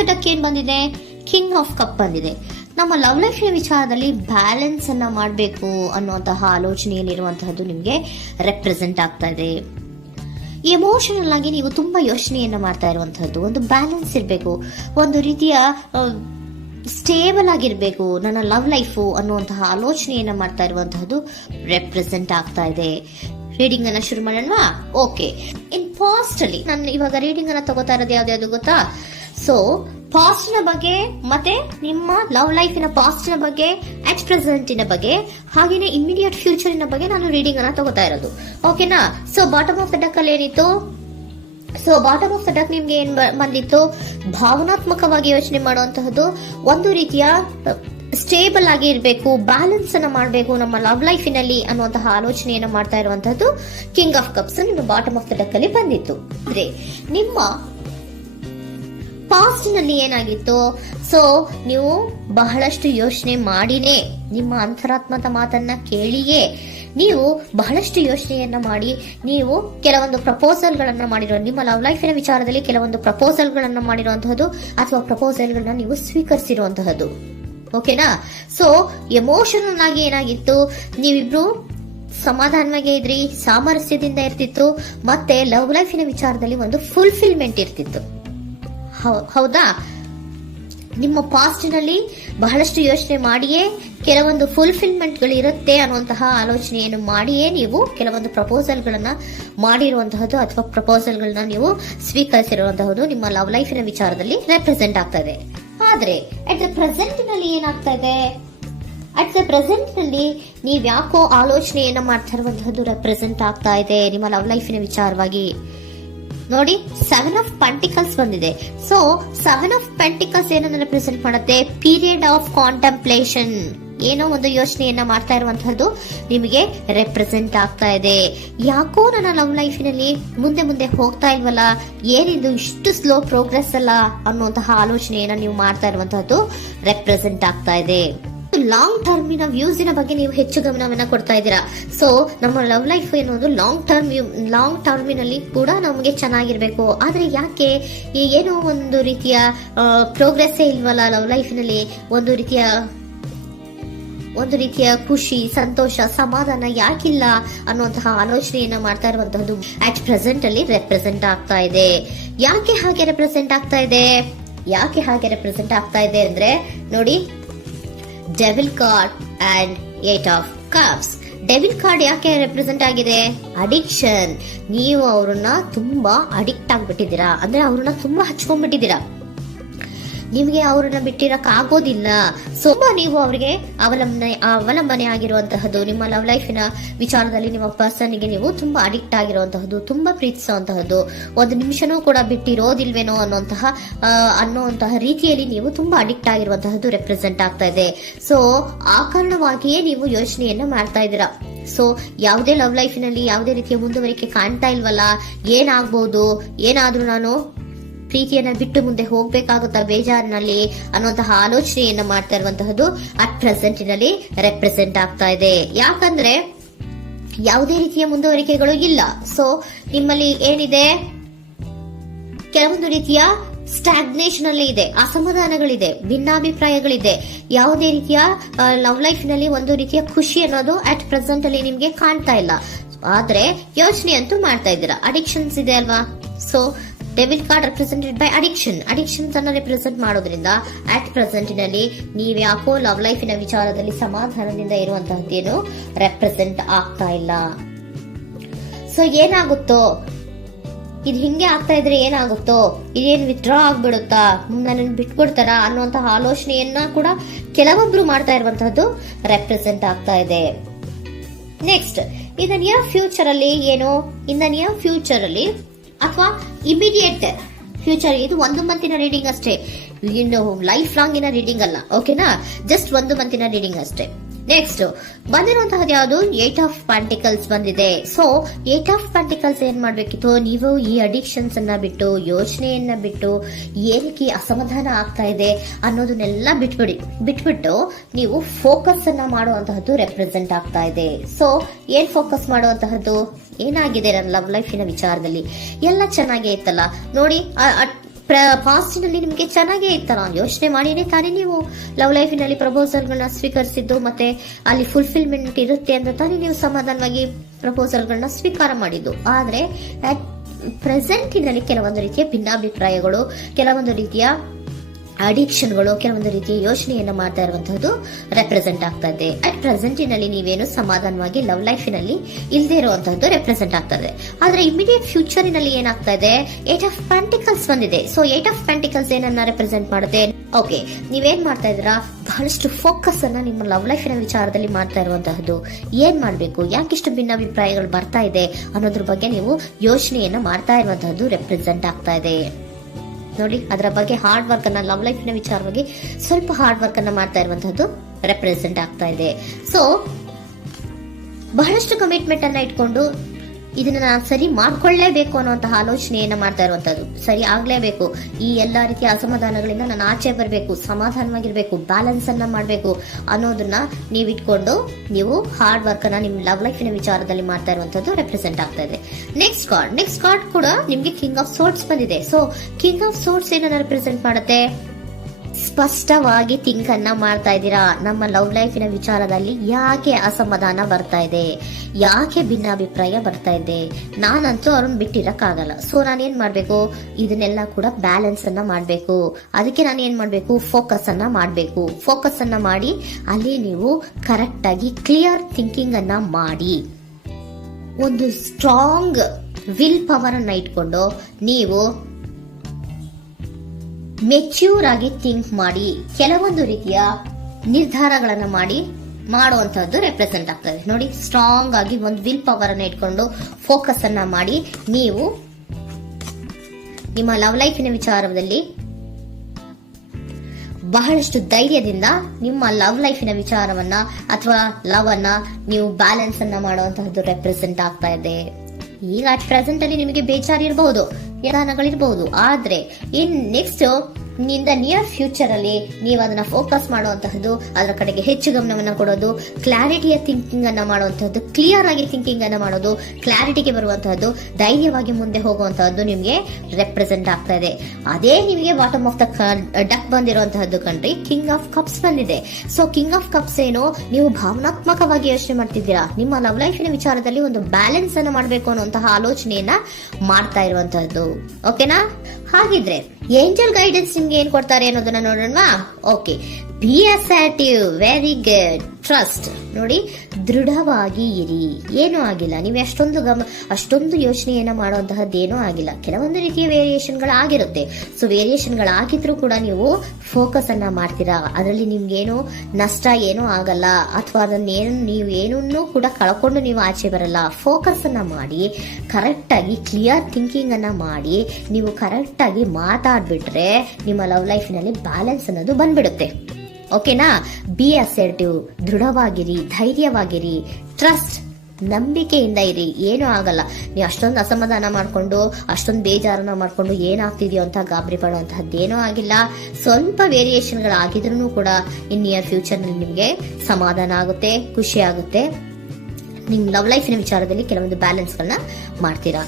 The duck ಏನ್ ಬಂದಿದೆ? King of cup ಬಂದಿದೆ. ನಮ್ಮ ಲವ್ ಲೈಫ್ ವಿಚಾರದಲ್ಲಿ ಬ್ಯಾಲೆನ್ಸ್ ಅನ್ನ ಮಾಡಬೇಕು ಅನ್ನುವಂತಹ ಆಲೋಚನೆಯಲ್ಲಿರುವಂತಹದ್ದು ನಿಮ್ಗೆ ರೆಪ್ರೆಸೆಂಟ್ ಆಗ್ತಾ ಇದೆ. ಎಮೋಷನಲ್ ಆಗಿ ನೀವು ತುಂಬಾ ಯೋಚನೆಯನ್ನ ಮಾಡ್ತಾ ಇರುವಂತಹದ್ದು, ಒಂದು ಬ್ಯಾಲೆನ್ಸ್ ಇರಬೇಕು, ಒಂದು ರೀತಿಯ ಸ್ಟೇಬಲ್ ಆಗಿರ್ಬೇಕು ನನ್ನ ಲವ್ ಲೈಫು ಅನ್ನುವಂತಹ ಆಲೋಚನೆಯನ್ನ ಮಾಡ್ತಾ ಇರುವಂತಹದ್ದು ರೆಪ್ರೆಸೆಂಟ್ ಆಗ್ತಾ ಇದೆ. ರೀಡಿಂಗ್ ಅನ್ನ ಶುರು ಮಾಡೋಣ. ಓಕೆ, ಇನ್ ಪಾಸ್ಟ್ ಅಲ್ಲಿ ನಾನು ಇವಾಗ ರೀಡಿಂಗ್ ಅನ್ನ ತಗೋತಾ ಇರೋದು ಯಾವ್ದು ಗೊತ್ತಾ? ಸೊ ಪಾಸ್ಟ್ ನ ಬಗ್ಗೆ ಮತ್ತೆ ನಿಮ್ಮ ಲವ್ ಲೈಫಿನ ಪಾಸ್ಟ್ ನ ಬಗ್ಗೆ, ಅಟ್ ಪ್ರೆಸೆಂಟಿನ ಬಗ್ಗೆ, ಹಾಗೇನೆ ಇಮಿಡಿಯೇಟ್ ಫ್ಯೂಚರಿನ ಬಗ್ಗೆ ನಾನು ರೀಡಿಂಗ್ ಅನ್ನ ತಗೋತಾ ಇರೋದು. ಓಕೆನಾ? So bottom of the duck ಅಲ್ಲಿ ಏನಿತ್ತು? So bottom of the duck ನಿಮ್ಗೆ ಏನ್ ಬಂದಿತ್ತು? ಭಾವನಾತ್ಮಕವಾಗಿ ಯೋಚನೆ ಮಾಡುವಂತಹದ್ದು, ಒಂದು ರೀತಿಯ ಸ್ಟೇಬಲ್ ಆಗಿ ಇರಬೇಕು, ಬ್ಯಾಲೆನ್ಸ್ ಅನ್ನ ಮಾಡಬೇಕು ನಮ್ಮ ಲವ್ ಲೈಫಿನಲ್ಲಿ ಅನ್ನುವಂತಹ ಆಲೋಚನೆಯನ್ನು ಮಾಡ್ತಾ ಇರುವಂತಹದ್ದು ಕಿಂಗ್ ಆಫ್ ಕಪ್ಸ್ ನಿಮ್ಮ ಬಾಟಮ್ ಆಫ್ ದ ಡಕ್ ಅಲ್ಲಿ ಬಂದಿತ್ತು. ಅಂದ್ರೆ ನಿಮ್ಮ ಪಾಸ್ಟ್ ನಲ್ಲಿ ಏನಾಗಿತ್ತು? ಸೊ ನೀವು ಬಹಳಷ್ಟು ಯೋಚನೆ ಮಾಡಿನೇ, ನಿಮ್ಮ ಅಂತರಾತ್ಮದ ಮಾತನ್ನ ಕೇಳಿಯೇ ನೀವು ಬಹಳಷ್ಟು ಯೋಚನೆಯನ್ನ ಮಾಡಿ ನೀವು ಕೆಲವೊಂದು ಪ್ರಪೋಸಲ್ ಗಳನ್ನ ಮಾಡಿರೋ, ನಿಮ್ಮ ಲವ್ ಲೈಫಿನ ವಿಚಾರದಲ್ಲಿ ಕೆಲವೊಂದು ಪ್ರಪೋಸಲ್ ಗಳನ್ನ ಮಾಡಿರುವಂತಹದ್ದು ಅಥವಾ ಪ್ರಪೋಸಲ್ ಗಳನ್ನ ನೀವು ಸ್ವೀಕರಿಸಿರುವಂತಹದ್ದು. ಓಕೆನಾ? ಸೊ ಎಮೋಷನಲ್ ಆಗಿ ಏನಾಗಿತ್ತು? ನೀವಿಬ್ರು ಸಮಾಧಾನವಾಗಿ ಇದ್ರಿ, ಸಾಮರಸ್ಯದಿಂದ ಇರ್ತಿತ್ತು, ಮತ್ತೆ ಲವ್ ಲೈಫಿನ ವಿಚಾರದಲ್ಲಿ ಒಂದು ಫುಲ್ಫಿಲ್ಮೆಂಟ್ ಇರ್ತಿತ್ತು. ಹೌದಾ? ನಿಮ್ಮ ಪಾಸ್ಟ್ ನಲ್ಲಿ ಬಹಳಷ್ಟು ಯೋಚನೆ ಮಾಡಿಯೇ ಕೆಲವೊಂದು ಫುಲ್ಫಿಲ್ಮೆಂಟ್ ಗಳು ಇರುತ್ತೆ ಅನ್ನುವಂತಹ ಆಲೋಚನೆಯನ್ನು ಮಾಡಿಯೇ ನೀವು ಕೆಲವೊಂದು ಪ್ರಪೋಸಲ್ ಗಳನ್ನ ಮಾಡಿರುವಂತಹದ್ದು ಅಥವಾ ಪ್ರಪೋಸಲ್ ಗಳನ್ನ ನೀವು ಸ್ವೀಕರಿಸಿರುವಂತಹದ್ದು ನಿಮ್ಮ ಲವ್ ಲೈಫಿನ ವಿಚಾರದಲ್ಲಿ ರೆಪ್ರೆಸೆಂಟ್ ಆಗ್ತಾ ಇದೆ. ಆದ್ರೆ ಅಟ್ ದ ಪ್ರೆಸೆಂಟ್ ನಲ್ಲಿ ಏನಾಗ್ತಾ ಇದೆ? ಅಟ್ ದ ಪ್ರೆಸೆಂಟ್ ನಲ್ಲಿ ನೀವ್ ಯಾಕೋ ಆಲೋಚನೆಯನ್ನ ಮಾಡ್ತಾ ಇರುವಂತಹದ್ದು ರೆಪ್ರೆಸೆಂಟ್ ಆಗ್ತಾ ಇದೆ ನಿಮ್ಮ ಲವ್ ಲೈಫಿನ ವಿಚಾರವಾಗಿ. ನೋಡಿ, 7 ಆಫ್ ಪೆಂಟಿಕಲ್ಸ್ ಬಂದಿದೆ. ಸೊ 7 ಆಫ್ ಪೆಂಟಿಕಲ್ಸ್ ಏನನ್ನ ರೆಪ್ರೆಸೆಂಟ್ ಮಾಡುತ್ತೆ? ಪೀರಿಯಡ್ ಆಫ್ ಕಾಂಟೆಂಪ್ಲೇಷನ್, ಏನೋ ಒಂದು ಯೋಚನೆಯನ್ನ ಮಾಡ್ತಾ ಇರುವಂತಹದ್ದು ನಿಮಗೆ ರೆಪ್ರೆಸೆಂಟ್ ಆಗ್ತಾ ಇದೆ. ಯಾಕೋ ನನ್ನ ಲವ್ ಲೈಫಿನಲ್ಲಿ ಮುಂದೆ ಮುಂದೆ ಹೋಗ್ತಾ ಇಲ್ವಲ್ಲ, ಏನಿದು ಇಷ್ಟು ಸ್ಲೋ ಪ್ರೋಗ್ರೆಸ್ ಅಲ್ಲ ಅನ್ನುವಂತಹ ಆಲೋಚನೆಯನ್ನ ನೀವು ಮಾಡ್ತಾ ಇರುವಂತಹದ್ದು ರೆಪ್ರೆಸೆಂಟ್ ಆಗ್ತಾ ಇದೆ. ಲಾಂಗ್ ಟರ್ಮಿನ ವ್ಯೂಸಿನ ಬಗ್ಗೆ ನೀವು ಹೆಚ್ಚು ಗಮನವನ್ನ ಕೊಡ್ತಾ ಇದ್ದೀರಾ. ಸೊ ನಮ್ಮ ಲವ್ ಲೈಫ್ ಎನ್ನುವುದು ಲಾಂಗ್ ಟರ್ಮಿನಲ್ಲಿ ಕೂಡ ನಮಗೆ ಚೆನ್ನಾಗಿರ್ಬೇಕು. ಆದ್ರೆ ಯಾಕೆ ಏನೋ ಒಂದು ರೀತಿಯ ಪ್ರೋಗ್ರೆಸ್ ಇಲ್ವಲ್ಲ ಲವ್ ಲೈಫಿನಲ್ಲಿ, ಒಂದು ರೀತಿಯ ಖುಷಿ, ಸಂತೋಷ, ಸಮಾಧಾನ ಯಾಕಿಲ್ಲ ಅನ್ನುವಂತಹ ಆಲೋಚನೆಯನ್ನ ಮಾಡ್ತಾ ಇರುವಂತಹದ್ದು ಅಟ್ ಪ್ರೆಸೆಂಟ್ ಅಲ್ಲಿ ರೆಪ್ರೆಸೆಂಟ್ ಆಗ್ತಾ ಇದೆ. ಯಾಕೆ ಹಾಗೆ ರೆಪ್ರೆಸೆಂಟ್ ಆಗ್ತಾ ಇದೆ ಅಂದ್ರೆ ನೋಡಿ, devil card and 8 of cups. Devil card ಯಾಕೆ ರೆಪ್ರೆಸೆಂಟ್ ಆಗಿದೆ? ಅಡಿಕ್ಷನ್. ನೀವು ಅವ್ರನ್ನ ತುಂಬಾ ಅಡಿಕ್ಟ್ ಆಗ್ಬಿಟ್ಟಿದ್ದೀರಾ, ಅಂದ್ರೆ ಅವ್ರನ್ನ ತುಂಬಾ ಹಚ್ಕೊಂಡ್ಬಿಟ್ಟಿದ್ದೀರಾ, ನಿಮಗೆ ಅವ್ರನ್ನ ಬಿಟ್ಟಿರಕ್ ಆಗೋದಿಲ್ಲ. ಸೊ ನೀವು ಅವರಿಗೆ ಅವಲಂಬನೆ ಆಗಿರುವಂತಹದ್ದು, ನಿಮ್ಮ ಲವ್ ಲೈಫಿನ ವಿಚಾರದಲ್ಲಿ ನಿಮ್ಮ ಪರ್ಸನ್ಗೆ ನೀವು ತುಂಬಾ ಅಡಿಕ್ಟ್ ಆಗಿರುವಂತಹದ್ದು, ತುಂಬಾ ಪ್ರೀತಿಸುವಂತಹದ್ದು, ಒಂದು ನಿಮಿಷನೂ ಕೂಡ ಬಿಟ್ಟಿರೋದಿಲ್ವೇನೋ ಅನ್ನುವಂತಹ ರೀತಿಯಲ್ಲಿ ನೀವು ತುಂಬಾ ಅಡಿಕ್ಟ್ ಆಗಿರುವಂತಹದ್ದು ರೆಪ್ರೆಸೆಂಟ್ ಆಗ್ತಾ ಇದೆ. ಸೊ ಆ ಕಾರಣವಾಗಿಯೇ ನೀವು ಯೋಚನೆಯನ್ನ ಮಾಡ್ತಾ ಇದ್ದೀರಾ. ಸೊ ಯಾವುದೇ ಲವ್ ಲೈಫಿನಲ್ಲಿ ಯಾವುದೇ ರೀತಿಯ ಮುಂದುವರಿಕೆ ಕಾಣ್ತಾ ಇಲ್ವಲ್ಲ, ಏನಾಗ್ಬಹುದು, ಏನಾದ್ರೂ ನಾನು ಪ್ರೀತಿಯನ್ನ ಬಿಟ್ಟು ಮುಂದೆ ಹೋಗ್ಬೇಕಾಗುತ್ತಾ ಬೇಜಾರಿನಲ್ಲಿ ಅನ್ನುವಂತಹ ಆಲೋಚನೆಯನ್ನ ಮಾಡ್ತಾ ಇರುವಂತಹದ್ದು ಅಟ್ ಪ್ರೆಸೆಂಟಿನಲ್ಲಿ ರೆಪ್ರೆಸೆಂಟ್ ಆಗ್ತಾ ಇದೆ. ಯಾಕಂದ್ರೆ ಯಾವುದೇ ರೀತಿಯ ಮುಂದುವರಿಕೆಗಳು ಇಲ್ಲ. ಸೊ ನಿಮ್ಮಲ್ಲಿ ಏನಿದೆ? ಕೆಲವೊಂದು ರೀತಿಯ ಸ್ಟಾಗ್ನೇಷನ್ ಅಲ್ಲಿ ಇದೆ, ಅಸಮಾಧಾನಗಳಿದೆ, ಭಿನ್ನಾಭಿಪ್ರಾಯಗಳಿದೆ. ಯಾವುದೇ ರೀತಿಯ ಲವ್ ಲೈಫಿನಲ್ಲಿ ಒಂದು ರೀತಿಯ ಖುಷಿ ಅನ್ನೋದು ಅಟ್ ಪ್ರೆಸೆಂಟ್ ಅಲ್ಲಿ ನಿಮ್ಗೆ ಕಾಣ್ತಾ ಇಲ್ಲ. ಆದ್ರೆ ಯೋಚನೆ ಅಂತೂ ಮಾಡ್ತಾ ಇದ್ದೀರಾ. ಅಡಿಕ್ಷನ್ಸ್ ಇದೆ ಅಲ್ವಾ? So devil card represented by addictions ಅನ್ನ ರೆಪ್ರೆಸೆಂಟ್ ಮಾಡೋದ್ರಿಂದ ಅಟ್ ಪ್ರೆಸೆಂಟಿನಲ್ಲಿ ನೀವ್ ಯಾಕೋ ಲವ್ ಲೈಫಿನ ವಿಚಾರದಲ್ಲಿ ಸಮಾಧಾನದಿಂದ ಇರುವಂತಹದ್ದೇನು ರೆಪ್ರೆಸೆಂಟ್ ಆಗ್ತಾ ಇಲ್ಲ. ಸೊ ಏನಾಗುತ್ತೋ, ಇದು ಹಿಂಗೆ ಆಗ್ತಾ ಇದ್ರೆ ಏನಾಗುತ್ತೋ, ಇದೇನು ವಿತ್ಡ್ರಾ ಆಗ್ಬಿಡುತ್ತಾ, ನನ್ನನ್ನು ಬಿಟ್ಬಿಡ್ತಾರ ಅನ್ನುವಂತಹ ಆಲೋಚನೆಯನ್ನ ಕೂಡ ಕೆಲವೊಬ್ರು ಮಾಡ್ತಾ ಇರುವಂತಹದ್ದು ರೆಪ್ರೆಸೆಂಟ್ ಆಗ್ತಾ ಇದೆ. Next, in the near future ಅಲ್ಲಿ ಏನು? ಇನ್ ದ ನಿಯರ್ ಫ್ಯೂಚರ್ ಅಲ್ಲಿ ಅಥವಾ ಇಮಿಡಿಯೇಟ್ ಫ್ಯೂಚರ್, ಇದು 1 ಮಂತಿನ ರೀಡಿಂಗ್ ಅಷ್ಟೇ, ಇನ್ನು ಲೈಫ್ ಲಾಂಗಿನ ರೀಡಿಂಗ್ ಅಲ್ಲ. ಓಕೆನಾ? ಜಸ್ಟ್ 1 ಮಂತಿನ ರೀಡಿಂಗ್ ಅಷ್ಟೇ. ನೆಕ್ಸ್ಟ್ ಬಂದಿರುವಂತಹದ್ದು ಯಾವುದು? 8 ಆಫ್ ಪೆಂಟಿಕಲ್ಸ್ ಬಂದಿದೆ. ಸೊ 8 ಆಫ್ ಪೆಂಟಿಕಲ್ಸ್ ಏನ್ ಮಾಡ್ಬೇಕಿತ್ತು? ನೀವು ಈ ಅಡಿಕ್ಷನ್ಸ್ ಅನ್ನ ಬಿಟ್ಟು, ಯೋಚನೆಯನ್ನ ಬಿಟ್ಟು, ಏನಕ್ಕೆ ಅಸಮಾಧಾನ ಆಗ್ತಾ ಇದೆ ಅನ್ನೋದನ್ನೆಲ್ಲ ಬಿಟ್ಬಿಟ್ಟು ನೀವು ಫೋಕಸ್ ಅನ್ನ ಮಾಡುವಂತಹದ್ದು ರೆಪ್ರೆಸೆಂಟ್ ಆಗ್ತಾ ಇದೆ. ಸೊ ಏನ್ ಫೋಕಸ್ ಮಾಡುವಂತಹದ್ದು? ಏನಾಗಿದೆ ನನ್ನ ಲವ್ ಲೈಫಿನ ವಿಚಾರದಲ್ಲಿ? ಎಲ್ಲ ಚೆನ್ನಾಗೇ ಇತ್ತಲ್ಲ ನೋಡಿ, ಪಾಸ್ಟಿನಲ್ಲಿ ನಿಮಗೆ ಚೆನ್ನಾಗೇ ಇತ್ತಲ್ಲ, ಯೋಚನೆ ಮಾಡಿನೇ ತಾನೇ ನೀವು ಲವ್ ಲೈಫಿನಲ್ಲಿ ಪ್ರಪೋಸಲ್ಗಳನ್ನ ಸ್ವೀಕರಿಸಿದ್ದು, ಮತ್ತೆ ಅಲ್ಲಿ ಫುಲ್ಫಿಲ್ಮೆಂಟ್ ಇರುತ್ತೆ ಅಂತ ತಾನೇ ನೀವು ಸಮಾಧಾನವಾಗಿ ಪ್ರಪೋಸಲ್ಗಳನ್ನ ಸ್ವೀಕಾರ ಮಾಡಿದ್ದು. ಆದ್ರೆ ಪ್ರೆಸೆಂಟಿನಲ್ಲಿ ಕೆಲವೊಂದು ರೀತಿಯ ಭಿನ್ನಾಭಿಪ್ರಾಯಗಳು, ಕೆಲವೊಂದು ರೀತಿಯ ಅಡಿಕ್ಷನ್ಗಳು, ಕೆಲವೊಂದು ರೀತಿಯ ಯೋಚನೆಯನ್ನ ಮಾಡ್ತಾ ಇರುವಂತಹದ್ದು ರೆಪ್ರೆಸೆಂಟ್ ಆಗ್ತಾ ಇದೆ. ಅಟ್ ಪ್ರೆಸೆಂಟಿನಲ್ಲಿ ನೀವೇನು ಸಮಾಧಾನವಾಗಿ ಲವ್ ಲೈಫಿನಲ್ಲಿ ಇಲ್ಲದೆ ಇರುವಂತಹದ್ದು ರೆಪ್ರೆಸೆಂಟ್ ಆಗ್ತಾ ಇದೆ. ಆದ್ರೆ ಇಮಿಡಿಯೇಟ್ ಫ್ಯೂಚರಿನಲ್ಲಿ ಏನಾಗ್ತಾ ಇದೆ, 8 ಆಫ್ ಪೆಂಟಿಕಲ್ಸ್ ಬಂದಿದೆ. ಸೊ 8 ಆಫ್ ಪೆಂಟಿಕಲ್ಸ್ ಏನನ್ನ ರೆಪ್ರೆಸೆಂಟ್ ಮಾಡುತ್ತೆ? ಓಕೆ, ನೀವೇನ್ ಮಾಡ್ತಾ ಇದ್ದೀರಾ, ಬಹಳಷ್ಟು ಫೋಕಸ್ ಅನ್ನ ನಿಮ್ಮ ಲವ್ ಲೈಫಿನ ವಿಚಾರದಲ್ಲಿ ಮಾಡ್ತಾ ಇರುವಂತಹದ್ದು. ಏನ್ ಮಾಡ್ಬೇಕು, ಯಾಕಿಷ್ಟು ಭಿನ್ನಾಭಿಪ್ರಾಯಗಳು ಬರ್ತಾ ಇದೆ ಅನ್ನೋದ್ರ ಬಗ್ಗೆ ನೀವು ಯೋಚನೆಯನ್ನ ಮಾಡ್ತಾ ಇರುವಂತಹದ್ದು ರೆಪ್ರೆಸೆಂಟ್ ಆಗ್ತಾ ಇದೆ. ನೋಡಿ, ಅದರ ಬಗ್ಗೆ ಹಾರ್ಡ್ ವರ್ಕ್ ಅನ್ನ, ಲವ್ ಲೈಫಿನ ವಿಚಾರವಾಗಿ ಸ್ವಲ್ಪ ಹಾರ್ಡ್ ವರ್ಕ್ ಅನ್ನ ಮಾಡ್ತಾ ಇರುವಂತಹದ್ದು ರೆಪ್ರೆಸೆಂಟ್ ಆಗ್ತಾ ಇದೆ. ಸೊ ಬಹಳಷ್ಟು ಕಮಿಟ್ಮೆಂಟ್ ಅನ್ನ ಇಟ್ಕೊಂಡು ಇದನ್ನ ನಾನು ಸರಿ ಮಾಡ್ಕೊಳ್ಳೇಬೇಕು ಅನ್ನುವಂತಹ ಆಲೋಚನೆಯನ್ನ ಮಾಡ್ತಾ ಇರುವಂತದ್ದು. ಸರಿ ಆಗ್ಲೇಬೇಕು, ಈ ಎಲ್ಲಾ ರೀತಿಯ ಅಸಮಾಧಾನಗಳಿಂದ ನಾನು ಆಚೆ ಬರಬೇಕು, ಸಮಾಧಾನವಾಗಿರ್ಬೇಕು, ಬ್ಯಾಲೆನ್ಸ್ ಅನ್ನ ಮಾಡಬೇಕು ಅನ್ನೋದನ್ನ ನೀವು ಇಟ್ಕೊಂಡು ನೀವು ಹಾರ್ಡ್ ವರ್ಕ್ ಅನ್ನ ನಿಮ್ ಲವ್ ಲೈಫಿನ ವಿಚಾರದಲ್ಲಿ ಮಾಡ್ತಾ ಇರುವಂತದ್ದು ರೆಪ್ರೆಸೆಂಟ್ ಆಗ್ತಾ ಇದೆ. ನೆಕ್ಸ್ಟ್ ಕಾರ್ಡ್ ಕೂಡ ನಿಮ್ಗೆ ಕಿಂಗ್ ಆಫ್ ಸೋರ್ಟ್ಸ್ ಬಂದಿದೆ. ಸೊ ಕಿಂಗ್ ಆಫ್ ಸೋರ್ಟ್ಸ್ ಏನನ್ನ ರೆಪ್ರೆಸೆಂಟ್ ಮಾಡುತ್ತೆ? ಸ್ಪಷ್ಟವಾಗಿ ಥಿಂಕ್ ಅನ್ನ ಮಾಡ್ತಾ ಇದ್ದೀರಾ. ನಮ್ಮ ಲವ್ ಲೈಫಿನ ವಿಚಾರದಲ್ಲಿ ಯಾಕೆ ಅಸಮಾಧಾನ ಬರ್ತಾ ಇದೆ, ಯಾಕೆ ಭಿನ್ನಾಭಿಪ್ರಾಯ ಬರ್ತಾ ಇದೆ, ನಾನಂತೂ ಅವ್ರನ್ನ ಬಿಟ್ಟಿರಕ್ಕಾಗಲ್ಲ. ಸೊ ನಾನೇನ್ ಮಾಡ್ಬೇಕು, ಇದನ್ನೆಲ್ಲ ಕೂಡ ಬ್ಯಾಲೆನ್ಸ್ ಅನ್ನ ಮಾಡ್ಬೇಕು. ಅದಕ್ಕೆ ನಾನು ಏನ್ ಮಾಡ್ಬೇಕು, ಫೋಕಸ್ ಅನ್ನ ಮಾಡ್ಬೇಕು. ಫೋಕಸ್ ಅನ್ನ ಮಾಡಿ ಅಲ್ಲಿ ನೀವು ಕರೆಕ್ಟ್ ಆಗಿ ಕ್ಲಿಯರ್ ಥಿಂಕಿಂಗ್ ಅನ್ನ ಮಾಡಿ, ಒಂದು ಸ್ಟ್ರಾಂಗ್ ವಿಲ್ ಪವರ್ ಅನ್ನ ಇಟ್ಕೊಂಡು ನೀವು ಮೆಚ್ಯೂರ್ ಆಗಿ ಥಿಂಕ್ ಮಾಡಿ ಕೆಲವೊಂದು ರೀತಿಯ ನಿರ್ಧಾರಗಳನ್ನ ಮಾಡುವಂತಹದ್ದು ರೆಪ್ರೆಸೆಂಟ್ ಆಗ್ತದೆ. ನೋಡಿ, ಸ್ಟ್ರಾಂಗ್ ಆಗಿ ಒಂದು ವಿಲ್ ಪವರ್ ಅನ್ನ ಇಟ್ಕೊಂಡು ಫೋಕಸ್ ಅನ್ನ ಮಾಡಿ ನೀವು ನಿಮ್ಮ ಲವ್ ಲೈಫಿನ ವಿಚಾರದಲ್ಲಿ ಬಹಳಷ್ಟು ಧೈರ್ಯದಿಂದ ನಿಮ್ಮ ಲವ್ ಲೈಫಿನ ವಿಚಾರವನ್ನ ಅಥವಾ ಲವ್ ಅನ್ನ ನೀವು ಬ್ಯಾಲೆನ್ಸ್ ಅನ್ನ ಮಾಡುವಂತಹದ್ದು ರೆಪ್ರೆಸೆಂಟ್ ಆಗ್ತಾ ಇದೆ. ಈಗ ಅಟ್ ಪ್ರೆಸೆಂಟ್ ಅಲ್ಲಿ ನಿಮಗೆ ಬೇಜಾರಿರಬಹುದು, ವಿಧಾನಗಳಿರಬಹುದು, ಆದ್ರೆ ಇನ್ ನೆಕ್ಸ್ಟ್ ನಿಯರ್ ಫ್ಯೂಚರ್ ಅಲ್ಲಿ ನೀವು ಅದನ್ನ ಫೋಕಸ್ ಮಾಡುವಂತಹದ್ದು, ಅದರ ಕಡೆಗೆ ಹೆಚ್ಚು ಗಮನವನ್ನ ಕೊಡೋದು, ಕ್ಲಾರಿಟಿಯ ಥಿಂಕಿಂಗ್ ಅನ್ನ ಮಾಡುವಂತಹದ್ದು, ಕ್ಲಿಯರ್ ಆಗಿ ಥಿಂಕಿಂಗ್ ಅನ್ನ ಮಾಡೋದು, ಕ್ಲಾರಿಟಿಗೆ ಬರುವಂತಹದ್ದು, ಧೈರ್ಯವಾಗಿ ಮುಂದೆ ಹೋಗುವಂತಹದ್ದು ನಿಮ್ಗೆ ರೆಪ್ರೆಸೆಂಟ್ ಆಗ್ತಾ ಇದೆ. ಅದೇ ನಿಮಗೆ ಬಾಟಮ್ ಆಫ್ ದ ಡಕ್ ಬಂದಿರುವಂತಹದ್ದು ಕಂಡ್ರಿ, ಕಿಂಗ್ ಆಫ್ ಕಪ್ಸ್ ಬಂದಿದೆ. ಸೊ ಕಿಂಗ್ ಆಫ್ ಕಪ್ಸ್ ಏನು, ನೀವು ಭಾವನಾತ್ಮಕವಾಗಿ ಯೋಚನೆ ಮಾಡ್ತಿದ್ದೀರಾ, ನಿಮ್ಮ ಲವ್ ಲೈಫಿನ ವಿಚಾರದಲ್ಲಿ ಒಂದು ಬ್ಯಾಲೆನ್ಸ್ ಅನ್ನ ಮಾಡಬೇಕು ಅನ್ನುವಂತಹ ಆಲೋಚನೆಯನ್ನ ಮಾಡ್ತಾ ಇರುವಂತಹದ್ದು. ಓಕೆನಾ? ಹಾಗಿದ್ರೆ ಏಂಜಲ್ ಗೈಡೆನ್ಸ್ ನಿಮ್ಗೆ ಏನ್ ಕೊಡ್ತಾರೆ ಅನ್ನೋದನ್ನ ನೋಡೋಣವಾ? Okay, be assertive, very good, trust. ನೋಡಿ, ದೃಢವಾಗಿ ಇರಿ, ಏನೂ ಆಗಿಲ್ಲ. ನೀವು ಅಷ್ಟೊಂದು ಯೋಚನೆಯನ್ನ ಮಾಡುವಂತಹದ್ದೇನೂ ಆಗಿಲ್ಲ. ಕೆಲವೊಂದು ರೀತಿಯ ವೇರಿಯೇಷನ್ಗಳಾಗಿರುತ್ತೆ. ಸೊ ವೇರಿಯೇಷನ್ಗಳಾಗಿದ್ರು ಕೂಡ ನೀವು ಫೋಕಸ್ ಅನ್ನ ಮಾಡ್ತೀರಾ, ಅದರಲ್ಲಿ ನಿಮ್ಗೇನು ನಷ್ಟ ಏನೂ ಆಗಲ್ಲ, ಅಥವಾ ನೀವು ಏನನ್ನೂ ಕೂಡ ಕಳ್ಕೊಂಡು ನೀವು ಆಚೆ ಬರಲ್ಲ. ಫೋಕಸ್ ಅನ್ನ ಮಾಡಿ ಕರೆಕ್ಟ್ ಆಗಿ ಕ್ಲಿಯರ್ ಥಿಂಕಿಂಗ್ ಅನ್ನ ಮಾಡಿ ನೀವು ಕರೆಕ್ಟ್ ಆಗಿ ಮಾತಾಡ್ಬಿಟ್ರೆ ನಿಮ್ಮ ಲವ್ ಲೈಫಿನಲ್ಲಿ ಬ್ಯಾಲೆನ್ಸ್ ಅನ್ನೋದು ಬಂದ್ಬಿಡುತ್ತೆ. ಓಕೆನಾ? ಬಿ ಅಸರ್ಟಿವ್, ದೃಢವಾಗಿರಿ, ಧೈರ್ಯವಾಗಿರಿ, ಟ್ರಸ್ಟ್, ನಂಬಿಕೆಯಿಂದ ಇರಿ, ಏನೂ ಆಗಲ್ಲ. ನೀವು ಅಷ್ಟೊಂದು ಅಸಮಾಧಾನ ಮಾಡ್ಕೊಂಡು ಅಷ್ಟೊಂದು ಬೇಜಾರನ್ನ ಮಾಡ್ಕೊಂಡು ಏನಾಗ್ತಿದೆಯೋ ಅಂತ ಗಾಬರಿ ಪಡುವಂತಹದ್ದೇನೂ ಆಗಿಲ್ಲ. ಸ್ವಲ್ಪ ವೇರಿಯೇಷನ್ಗಳಾಗಿದ್ರೂ ಕೂಡ ಇನ್ ನಿಯರ್ ಫ್ಯೂಚರ್ ನಲ್ಲಿ ನಿಮ್ಗೆ ಸಮಾಧಾನ ಆಗುತ್ತೆ, ಖುಷಿ ಆಗುತ್ತೆ. ನಿಮ್ ಲವ್ ಲೈಫಿನ ವಿಚಾರದಲ್ಲಿ ಕೆಲವೊಂದು ಬ್ಯಾಲೆನ್ಸ್ ಗಳನ್ನ ಮಾಡ್ತೀರಾ.